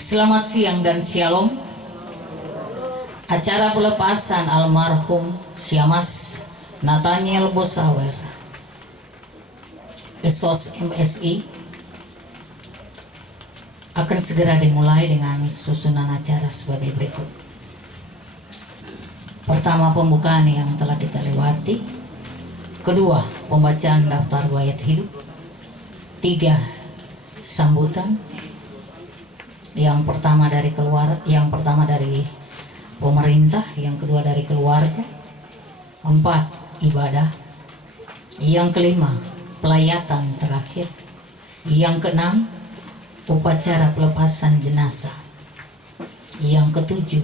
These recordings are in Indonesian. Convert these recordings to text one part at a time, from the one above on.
Selamat siang dan shalom. Acara pelepasan almarhum Syamas Nathaniel Bosawer, Esos MSI, akan segera dimulai dengan susunan acara sebagai berikut. Pertama, pembukaan yang telah kita lewati. Kedua, pembacaan daftar riwayat hidup. Tiga, sambutan. Yang pertama dari pemerintah, yang kedua dari keluarga. Empat, ibadah. Yang kelima, pelayatan terakhir. Yang keenam, upacara pelepasan jenazah. Yang ketujuh,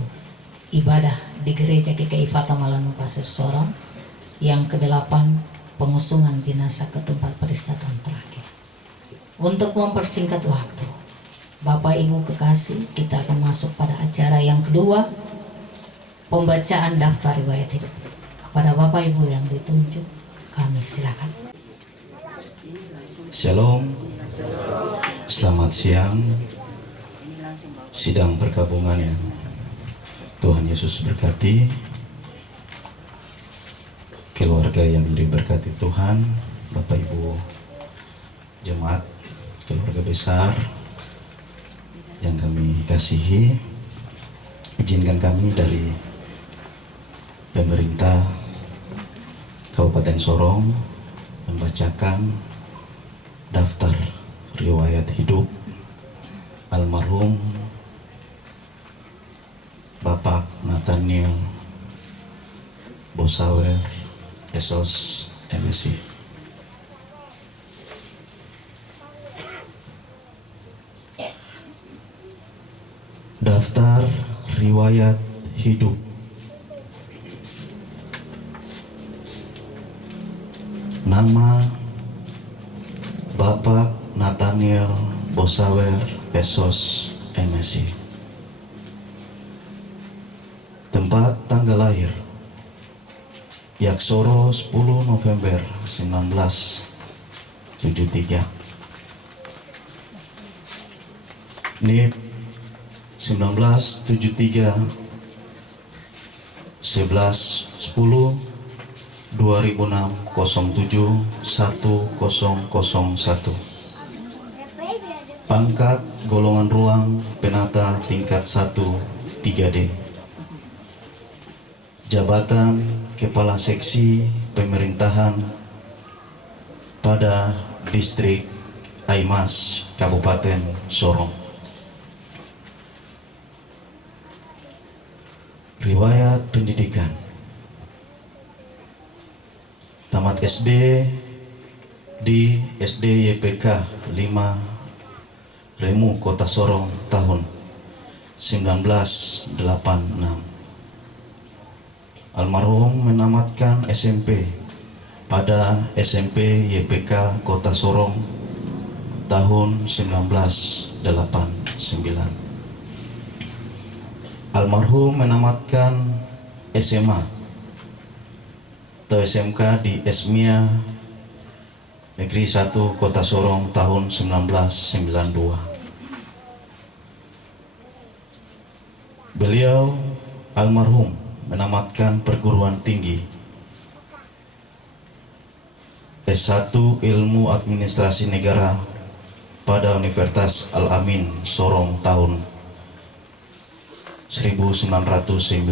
ibadah di gereja GKI Fatamalan Pasir Sorong. Yang kedelapan, pengusungan jenazah ke tempat peristirahatan terakhir. Untuk mempersingkat waktu, Bapak Ibu kekasih, kita akan masuk pada acara yang kedua, pembacaan daftar riwayat hidup. Kepada Bapak Ibu yang ditunjuk, kami silakan. Shalom, selamat siang. Sidang perkabungan yang Tuhan Yesus berkati, keluarga yang diberkati Tuhan, Bapak Ibu jemaat, keluarga besar yang kami kasihi, izinkan kami dari pemerintah Kabupaten Sorong membacakan daftar riwayat hidup almarhum Bapak Nathaniel Bosawer, Esos MSI. Daftar riwayat hidup. Nama Bapak Nathaniel Bosawer, Esos MSI. Tempat tanggal lahir Yaksoro 10 November 1973. NIP 1973 11 10 2006 07 1001. Pangkat golongan ruang penata tingkat 1 3D. Jabatan Kepala Seksi Pemerintahan pada Distrik Aimas, Kabupaten Sorong. Riwayat pendidikan: tamat SD di SD YPK 5 Remu, Kota Sorong tahun 1986. Almarhum menamatkan SMP pada SMP YPK Kota Sorong tahun 1989. Almarhum menamatkan SMA atau SMK di Esmia Negeri 1 Kota Sorong tahun 1992. Beliau almarhum menamatkan perguruan tinggi S1 Ilmu Administrasi Negara pada Universitas Al-Amin Sorong tahun 1998.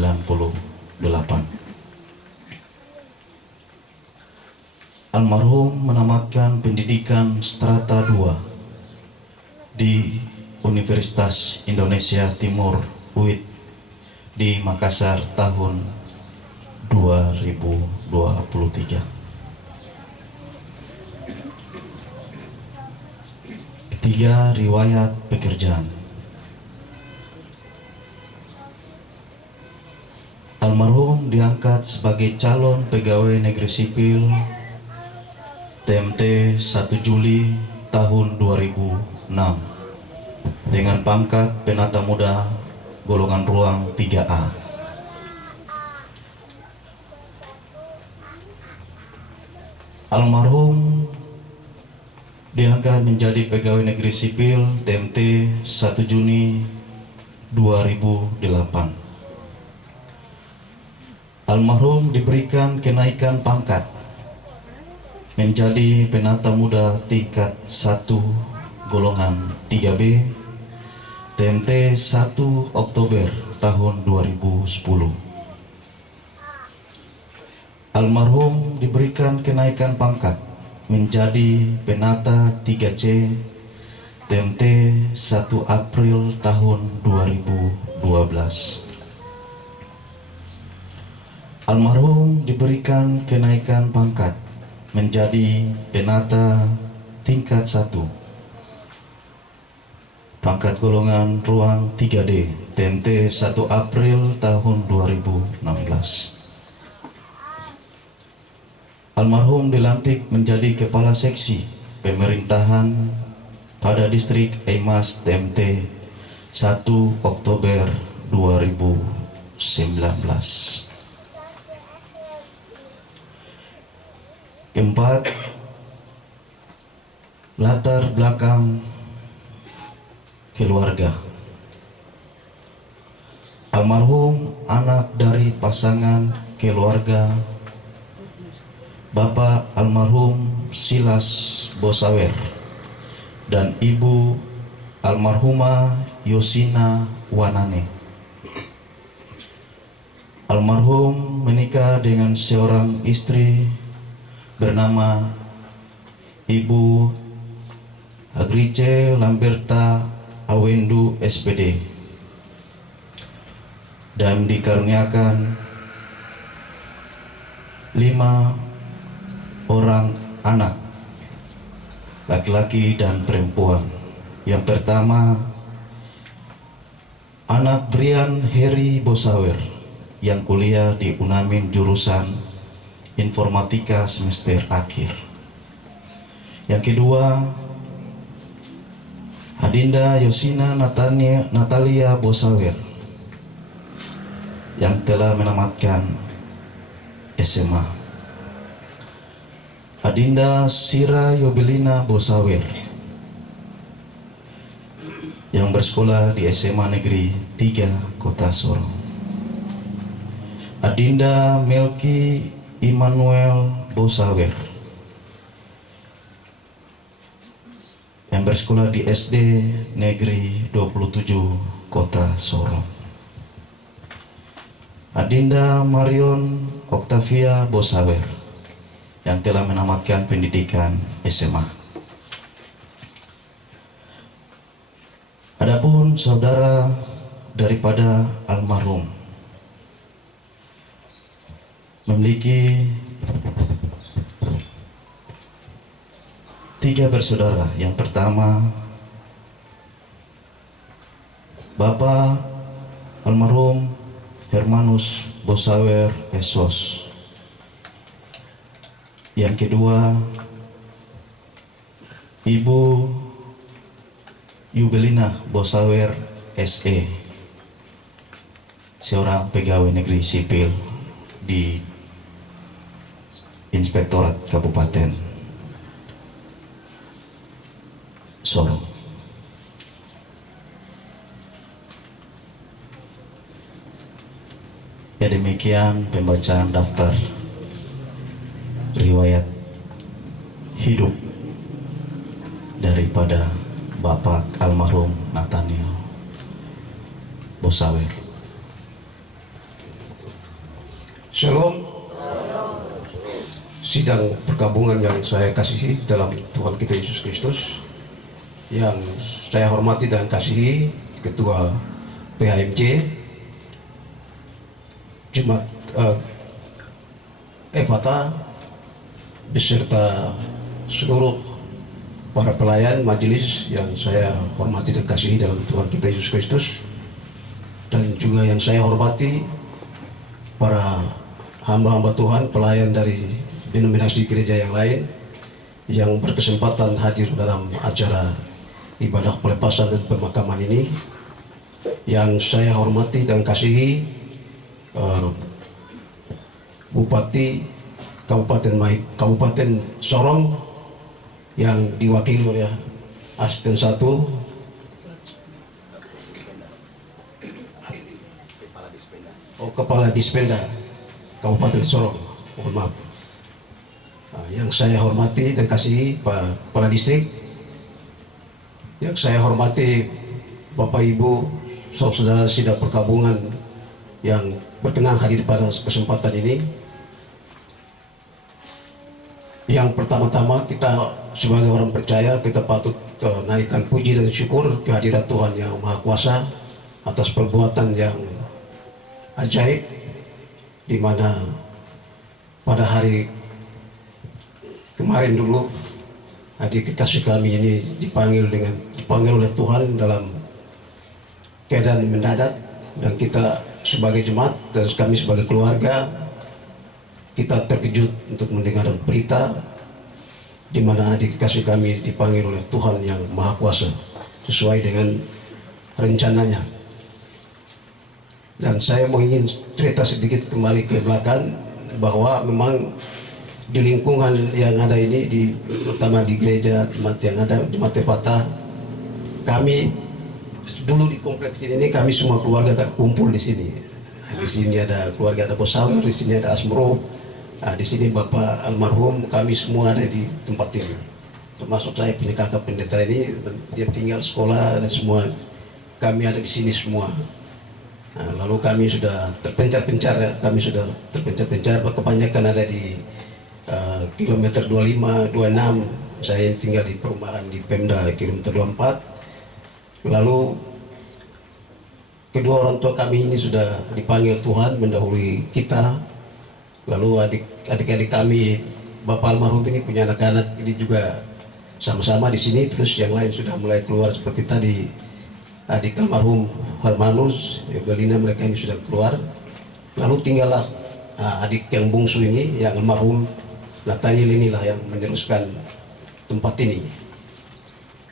Almarhum menamatkan pendidikan strata 2 di Universitas Indonesia Timur UIT di Makassar tahun 2023. Ketiga, riwayat pekerjaan. Almarhum diangkat sebagai calon pegawai negeri sipil TMT 1 Juli tahun 2006 dengan pangkat penata muda golongan ruang 3A. Almarhum diangkat menjadi pegawai negeri sipil TMT 1 Juni 2008. Almarhum diberikan kenaikan pangkat menjadi penata muda tingkat 1 golongan 3B TMT 1 Oktober tahun 2010. Almarhum diberikan kenaikan pangkat menjadi penata 3C TMT 1 April tahun 2012. Almarhum diberikan kenaikan pangkat menjadi penata tingkat 1 pangkat golongan ruang 3D TMT 1 April tahun 2016. Almarhum dilantik menjadi kepala seksi pemerintahan pada distrik Eimas TMT 1 Oktober 2019. Keempat, latar belakang keluarga. Almarhum anak dari pasangan keluarga Bapak almarhum Silas Bosawer dan Ibu almarhumah Yosina Wanane. Almarhum menikah dengan seorang istri bernama Ibu Agrice Lamberta Awendu SPD dan dikaruniakan 5 orang anak laki-laki dan perempuan. Yang pertama, anak Brian Heri Bosawer yang kuliah di Unamin jurusan Informatika semester akhir. Yang kedua, Adinda Yosina Natalia Bosawer yang telah menamatkan SMA. Adinda Sira Yobelina Bosawer yang bersekolah di SMA Negeri 3 Kota Sorong. Adinda Melki Immanuel Bosawer yang bersekolah di SD Negeri 27 Kota Sorong. Adinda Marion Octavia Bosawer yang telah menamatkan pendidikan SMA. Adapun saudara daripada almarhum memiliki 3 bersaudara. Yang pertama, Bapak almarhum Hermanus Bosawer Esos. Yang kedua, Ibu Yubelina Bosawer SE, seorang pegawai negeri sipil di Inspektorat Kabupaten Sorong. Ya, demikian pembacaan daftar riwayat hidup daripada Bapak almarhum Nathaniel Bosawer. Shalom. Sidang perkabungan yang saya kasihi dalam Tuhan kita Yesus Kristus, yang saya hormati dan kasihi Ketua PHMJ, Jemaat Efata, beserta seluruh para pelayan majelis yang saya hormati dan kasihi dalam Tuhan kita Yesus Kristus, dan juga yang saya hormati para hamba-hamba Tuhan, pelayan dari denominasi gereja yang lain yang berkesempatan hadir dalam acara ibadah pelepasan dan pemakaman ini. Yang saya hormati dan kasihi Bupati Kabupaten Sorong yang diwakili oleh Asisten 1 Kepala Dispenda Kabupaten Sorong. Mohon maaf. Yang saya hormati dan kasihi Pak Kepala Distrik, yang saya hormati Bapak Ibu, saudara sidang perkabungan yang berkenan hadir pada kesempatan ini. Yang pertama-tama kita sebagai orang percaya kita patut naikkan puji dan syukur kehadirat Tuhan yang Maha Kuasa atas perbuatan yang ajaib, di mana pada hari kemarin dulu adik kekasih kami ini dipanggil oleh Tuhan dalam keadaan mendadak, dan kita sebagai jemaat dan kami sebagai keluarga kita terkejut untuk mendengar berita di mana adik kekasih kami dipanggil oleh Tuhan yang Maha Kuasa sesuai dengan rencananya. Dan saya mau ingin cerita sedikit kembali ke belakang, bahwa memang di lingkungan yang ada ini, terutama di gereja jemaat yang ada, jemaat Fatah, kami dulu di kompleks ini kami semua keluarga kumpul di sini. Di sini ada keluarga, ada Bosawer, di sini ada Asmro, di sini Bapak almarhum, kami semua ada di tempat ini. Termasuk saya punya kakak pendeta ini, dia tinggal sekolah dan semua kami ada di sini semua. Lalu kami sudah terpencar-pencar, kebanyakan ada di kilometer 25, 26. Saya yang tinggal di perumahan di Pemda kilometer 24. Lalu kedua orang tua kami ini sudah dipanggil Tuhan mendahului kita. Lalu adik-adik kami, Bapak almarhum ini punya anak-anak ini juga sama-sama di sini. Terus yang lain sudah mulai keluar seperti tadi adik almarhum Harmanus, Belina, mereka ini sudah keluar. Lalu tinggallah adik yang bungsu ini, yang almarhum Nathaniel, inilah yang meneruskan tempat ini.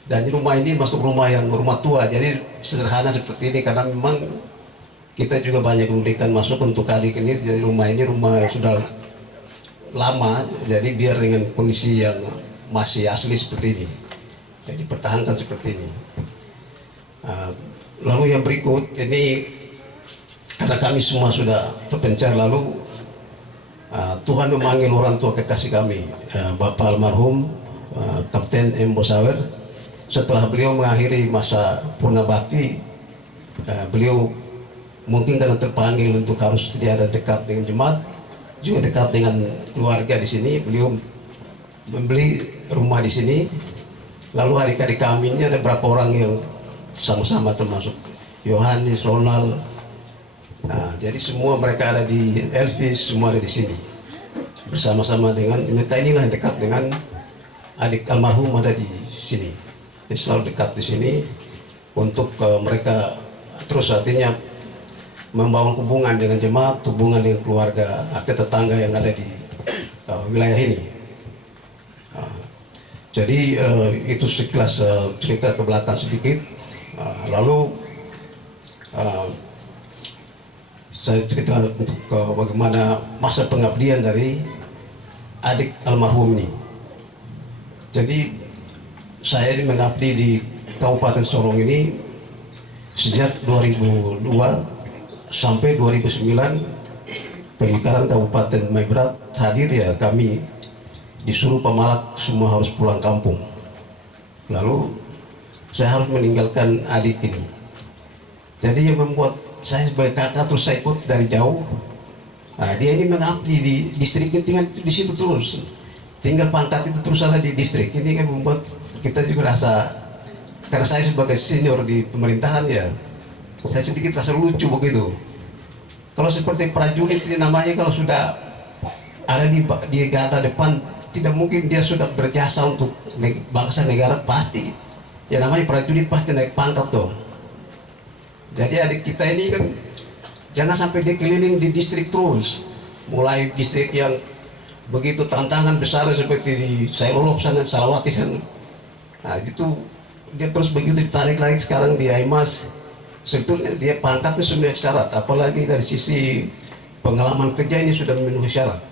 Dan rumah ini masuk rumah tua, jadi sederhana seperti ini karena memang kita juga banyak memberikan masukan untuk adik ini. Jadi rumah ini rumah yang sudah lama, jadi biar dengan kondisi yang masih asli seperti ini, jadi dipertahankan seperti ini. Lalu yang berikut ini, karena kami semua sudah terpencar, lalu Tuhan memanggil orang tua kekasih kami, Bapak almarhum Kapten M. Bosawer. Setelah beliau mengakhiri masa purna bakti, beliau mungkin karena terpanggil untuk harus dia ada dekat dengan jemaat, juga dekat dengan keluarga di sini, beliau membeli rumah di sini. Lalu adik-adik kami ini ada berapa orang yang sama-sama, termasuk Yohanes, Ronald. Jadi semua mereka ada di Elvis, semua ada di sini bersama-sama dengan mereka. Inilah yang dekat dengan adik almarhum ada di sini, selalu dekat di sini untuk mereka terus artinya membangun hubungan dengan jemaat, hubungan dengan keluarga atau tetangga yang ada di wilayah ini. Jadi itu sekilas cerita ke belakang sedikit. Lalu saya cerita untuk bagaimana masa pengabdian dari adik almarhum ini. Jadi saya ini mengabdi di Kabupaten Sorong ini sejak 2002 sampai 2009 pemekaran Kabupaten Maibrat hadir, ya kami disuruh pemalak semua harus pulang kampung. Lalu saya harus meninggalkan adik ini. Jadi yang membuat saya sebagai kakak terus saya ikut dari jauh. Dia ini mengabdi di distrik ini, tinggal di situ terus, tinggal pangkat itu terus ada di distrik ini, kan membuat kita juga rasa, karena saya sebagai senior di pemerintahan ya, saya sedikit rasa lucu begitu. Kalau seperti prajurit ini namanya, kalau sudah ada di garda depan, tidak mungkin dia sudah berjasa untuk bangsa negara, pasti ya namanya prajurit pasti naik pangkat tuh. Jadi adik kita ini kan jangan sampai dia keliling di distrik terus, mulai distrik yang begitu tantangan besar seperti di Sailolok sana, Salawati sana. Itu dia terus begitu ditarik lagi sekarang di Aimas. Sebetulnya dia pangkatnya sudah syarat, apalagi dari sisi pengalaman kerja ini sudah memenuhi syarat.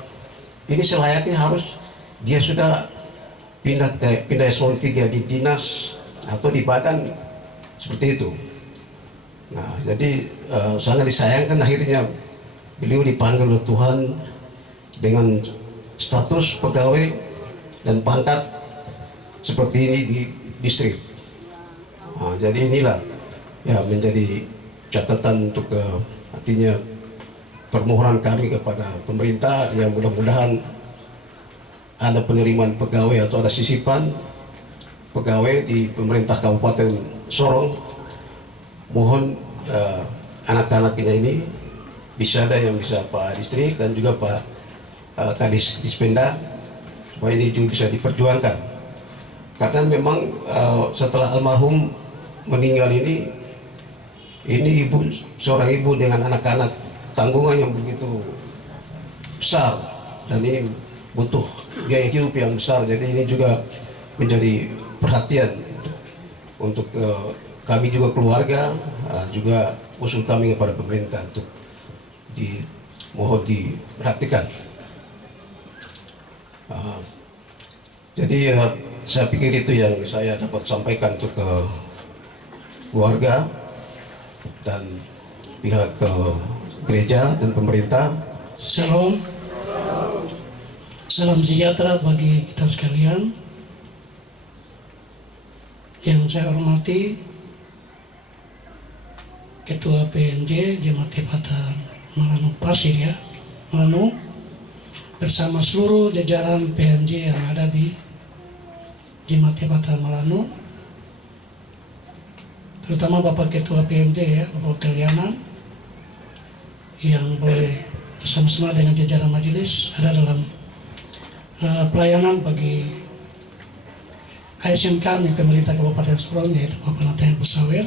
Ini selayaknya harus dia sudah pindah eselon 3 di dinas atau di badan seperti itu. Jadi sangat disayangkan akhirnya beliau dipanggil oleh Tuhan dengan status pegawai dan pangkat seperti ini di distrik. Nah, jadi inilah ya menjadi catatan untuk artinya permohonan kami kepada pemerintah yang mudah-mudahan ada penerimaan pegawai atau ada sisipan pegawai di pemerintah Kabupaten Sorong. Mohon anak-anaknya ini bisa ada yang bisa Pak Distrik dan juga Pak Kadis Dispenda supaya ini juga bisa diperjuangkan. Karena memang setelah almarhum meninggal ini ibu, seorang ibu dengan anak-anak, tanggungan yang begitu besar dan ini butuh biaya hidup yang besar. Jadi ini juga menjadi perhatian untuk kami juga keluarga, juga usul kami kepada pemerintah untuk mohon diperhatikan. Jadi saya pikir itu yang saya dapat sampaikan untuk ke keluarga dan pihak gereja dan pemerintah. Shalom, salam sejahtera bagi kita sekalian. Yang saya hormati Ketua PNJ Jemaat Tepatan Malanu Pasir ya, Malanu, bersama seluruh jajaran PNJ yang ada di Jemaat Tepatan Malanu, terutama Bapak Ketua PNJ ya, Bapak Telianan, yang boleh bersama-sama dengan jajaran majelis ada dalam pelayanan bagi ASN kami pemerintah Kabupaten Sorong, yaitu Bapak Nathan Busawer.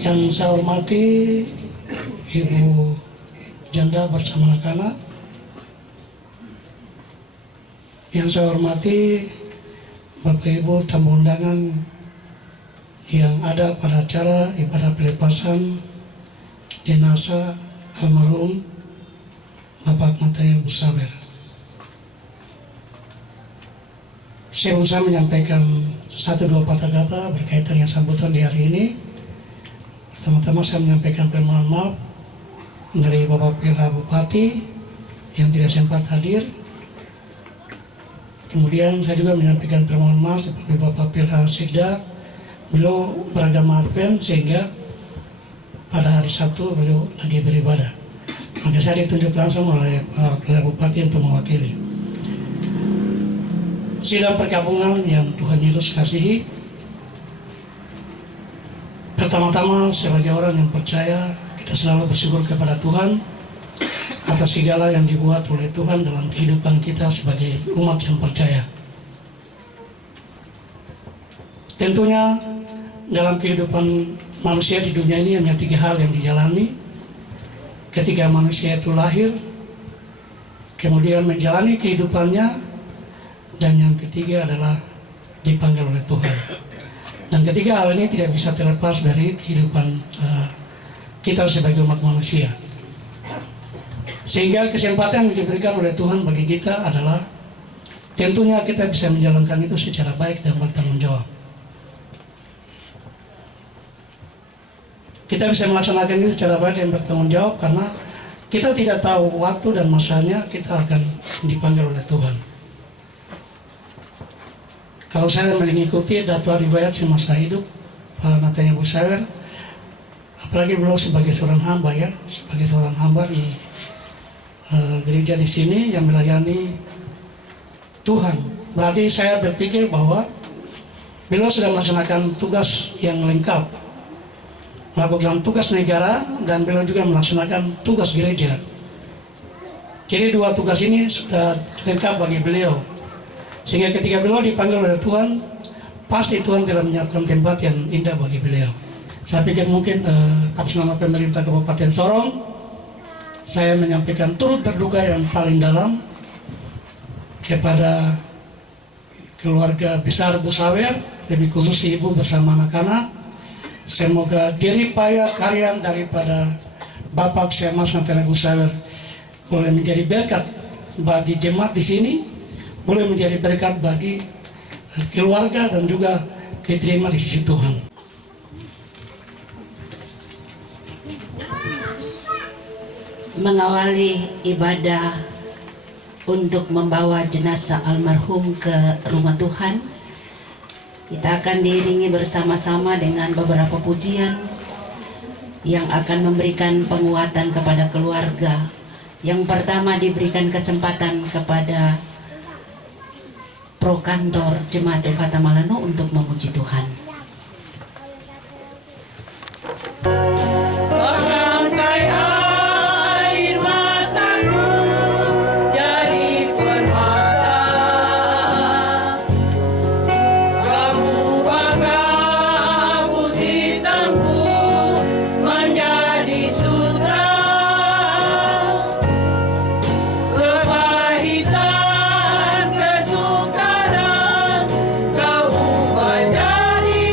Yang saya hormati Ibu Janda bersama anak-anak. Yang saya hormati Bapak Ibu tamu undangan yang ada pada acara ibadah pelepasan jenazah almarhum Bapak Nathan Busawer. Sebelum saya menyampaikan 1-2 patah kata berkaitan dengan sambutan di hari ini, pertama-tama saya menyampaikan permohonan maaf dari Bapak Pilih Bupati yang tidak sempat hadir. Kemudian saya juga menyampaikan permohonan maaf seperti Bapak Pilih Sekda, beliau beragama Advent sehingga pada hari Sabtu beliau lagi beribadah. Maka saya ditunjuk langsung oleh Pak Pilih Bupati untuk mewakili. Sidang perkabungan yang Tuhan Yesus kasihi, pertama-tama sebagai orang yang percaya, kita selalu bersyukur kepada Tuhan atas segala yang dibuat oleh Tuhan dalam kehidupan kita sebagai umat yang percaya. Tentunya dalam kehidupan manusia di dunia ini hanya 3 hal yang dijalani. Ketika manusia itu lahir, kemudian menjalani kehidupannya, dan yang ketiga adalah dipanggil oleh Tuhan. Dan ketiga hal ini tidak bisa terlepas dari kehidupan kita sebagai umat manusia. Sehingga kesempatan yang diberikan oleh Tuhan bagi kita adalah tentunya kita bisa menjalankan itu secara baik dan bertanggung jawab. Kita bisa melaksanakan itu secara baik dan bertanggung jawab karena kita tidak tahu waktu dan masanya kita akan dipanggil oleh Tuhan. Kalau saya mengikuti data riwayat semasa hidup Pak Nathan Busawer, apalagi beliau sebagai seorang hamba ya, sebagai seorang hamba di gereja di sini yang melayani Tuhan. Berarti saya berpikir bahwa beliau sudah melaksanakan tugas yang lengkap, melakukan tugas negara dan beliau juga melaksanakan tugas gereja. Jadi 2 tugas ini sudah lengkap bagi beliau. Sehingga ketika beliau dipanggil oleh Tuhan, pasti Tuhan telah menyiapkan tempat yang indah bagi beliau. Saya pikir mungkin atas nama pemerintah Kabupaten Sorong, saya menyampaikan turut berduka yang paling dalam kepada keluarga besar Busawer, lebih khusus ibu bersama anak-anak. Semoga jerih payah karya daripada Bapak Mas Nathan Busawer boleh menjadi berkat bagi jemaat di sini, boleh menjadi berkat bagi keluarga dan juga diterima di sisi Tuhan. mengawali ibadah untuk membawa jenazah almarhum ke rumah Tuhan, kita akan diiringi bersama-sama dengan beberapa pujian yang akan memberikan penguatan kepada keluarga. Yang pertama diberikan kesempatan kepada Prokantor Jemaat Ufata Malano untuk memuji Tuhan. Kesukaran kau ubah jadi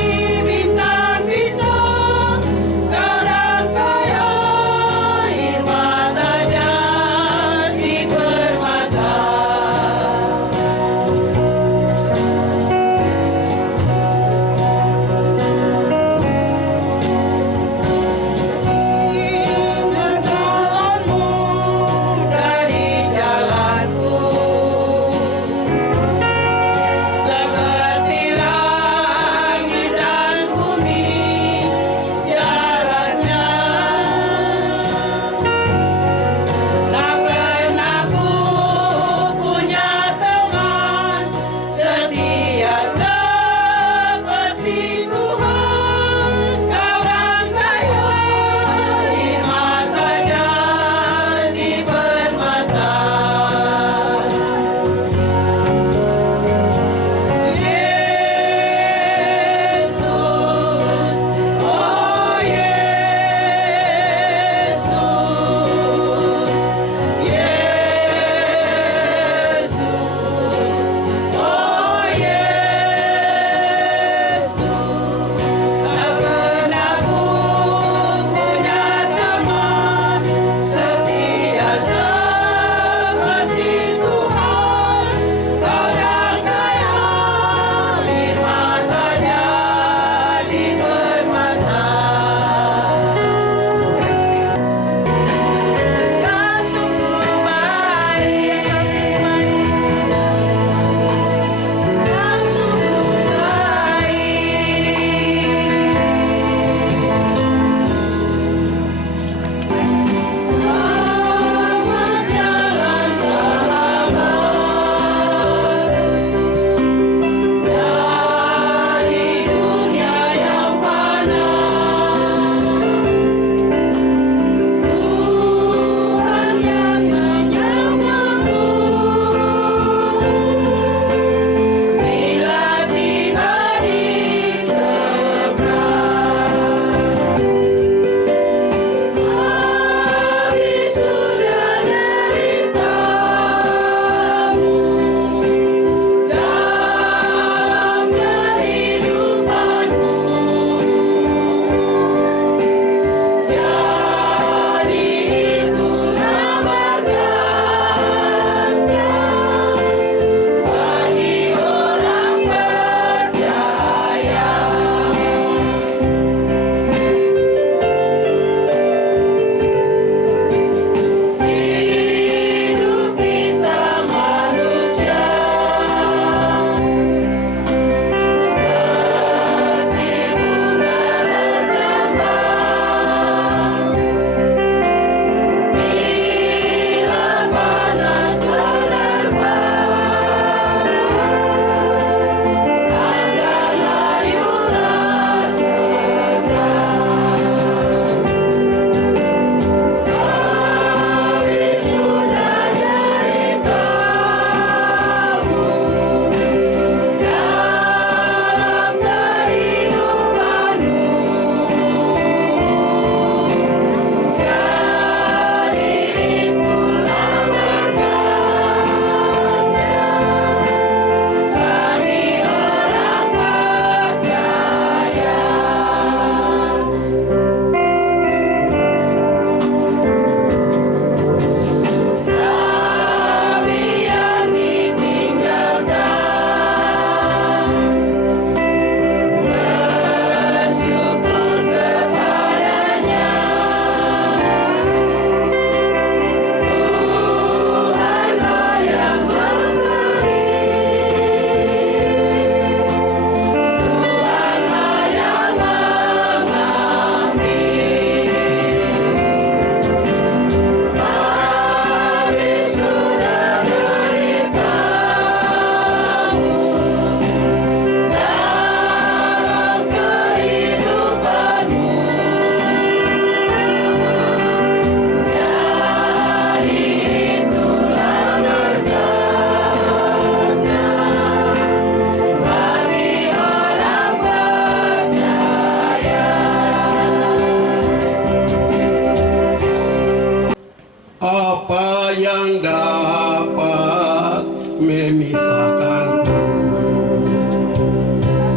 memisahkanku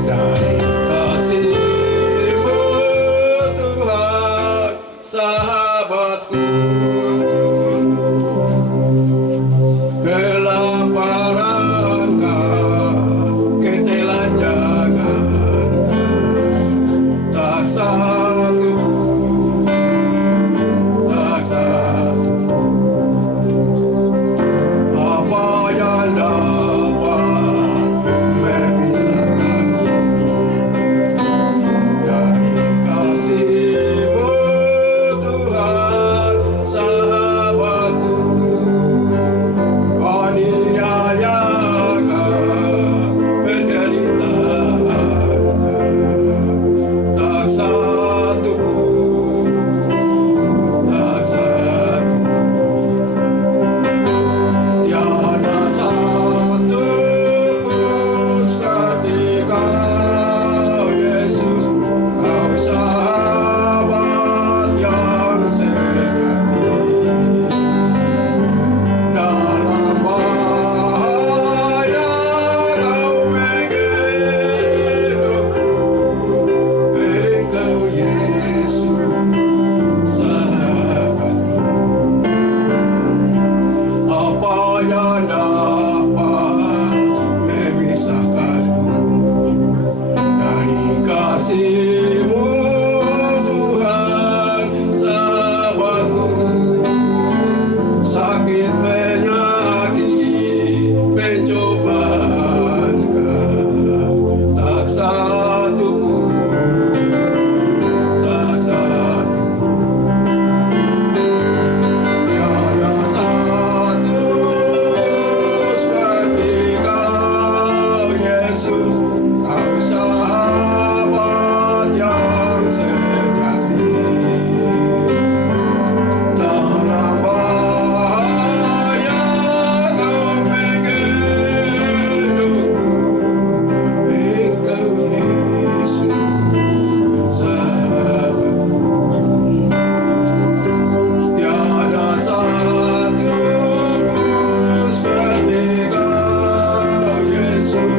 dari kasih-Mu Tuhan, sahabatku. Kelaparan kau, ketelanjangan tak satu, tak satu. Apa yang dapat memisahkanku dari kasih-Mu Tuhan, sahabatku. Aniayakan penderitaan, tak satu pun, tak satu. Tiada satu pun seperti Kau, Yesus. Kau sahabat yang sejati. Dalam bahaya Kau menggendongku, Engkau Yesus, sahabatku. Apa yang dapat memisahkanku dari kasih-Mu Tuhan, sahabatku? Sakit, penyakit, pencobaan Kau, tak satu pun, tak satu pun. Tiada satu pun seperti Kau, Yesus. Kau sahabat yang sejati. Dalam bahaya Kau menggendongku, Engkau Yesus, sahabatku. Tiada satu pun seperti Kau, Yesus.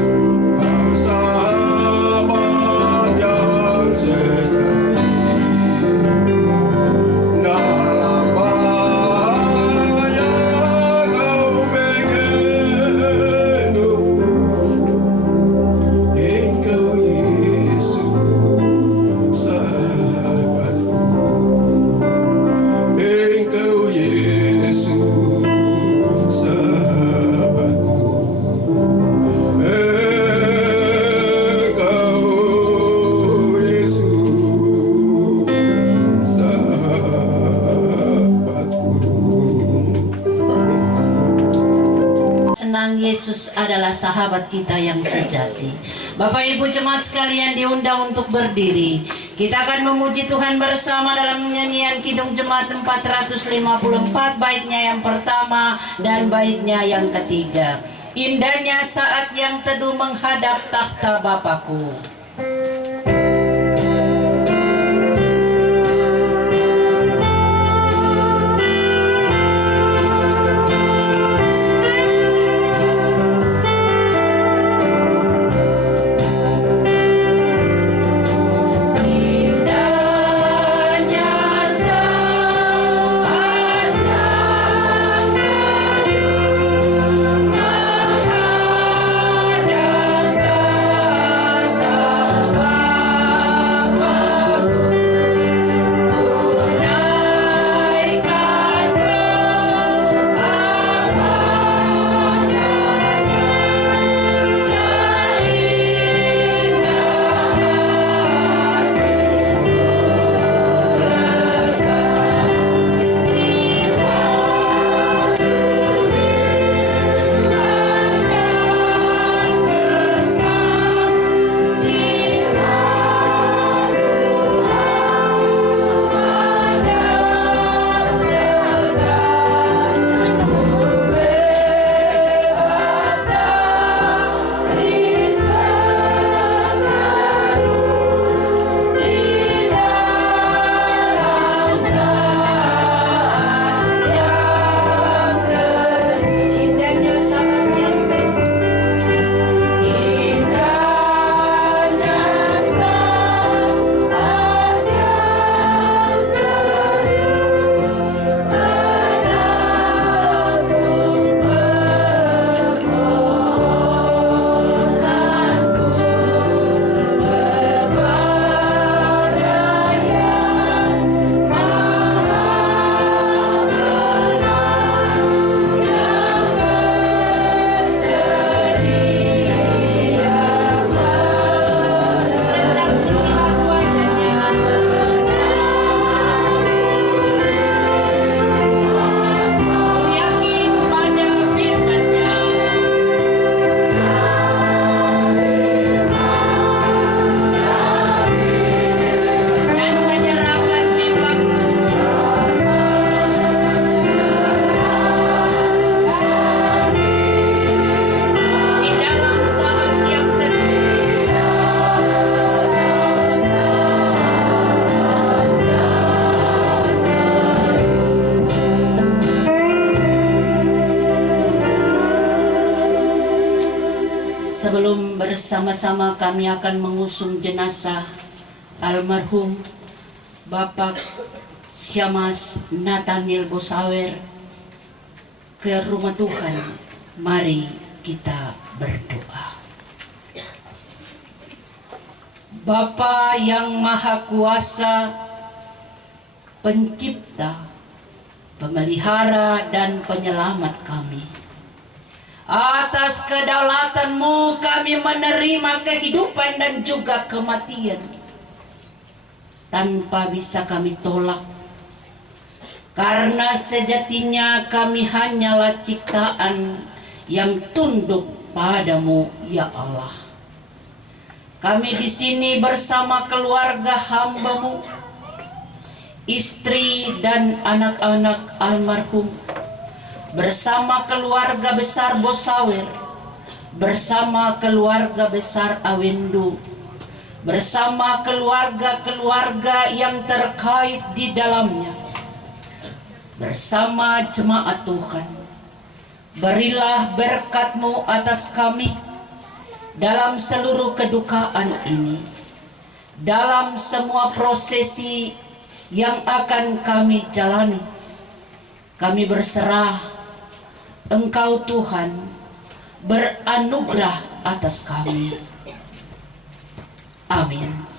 Kau sahabat yang sejati. Dalam bahaya Kau menggendongku, Engkau Yesus, sahabatku. Engkau Yesus, sahabatku. Engkau Yesus, sahabatku. Senang Yesus adalah sahabat kita yang sejati. Bapak Ibu jemaat sekalian diundang untuk berdiri. Kita akan memuji Tuhan bersama dalam nyanyian Kidung Jemaat 454, baitnya yang pertama dan baitnya yang ketiga. Indahnya saat yang teduh menghadap takhta Bapakku. Menghadap Sebelum bersama-sama kami akan mengusung jenazah almarhum Bapak Syamas Nathaniel Bosawer ke rumah Tuhan, mari kita berdoa. Bapa yang Maha Kuasa, Pencipta, Pemelihara dan Penyelamat kami, atas kedaulatan-Mu kami menerima kehidupan dan juga kematian tanpa bisa kami tolak, karena sejatinya kami hanyalah ciptaan yang tunduk padamu, ya Allah. Kami di sini bersama keluarga hamba-Mu, istri dan anak-anak almarhum, bersama keluarga besar Bosawer, bersama keluarga besar Awendu, bersama keluarga-keluarga yang terkait di dalamnya, bersama jemaat Tuhan. Berilah berkat-Mu atas kami dalam seluruh kedukaan ini, dalam semua prosesi yang akan kami jalani. Kami berserah, Engkau Tuhan beranugerah atas kami. Amin.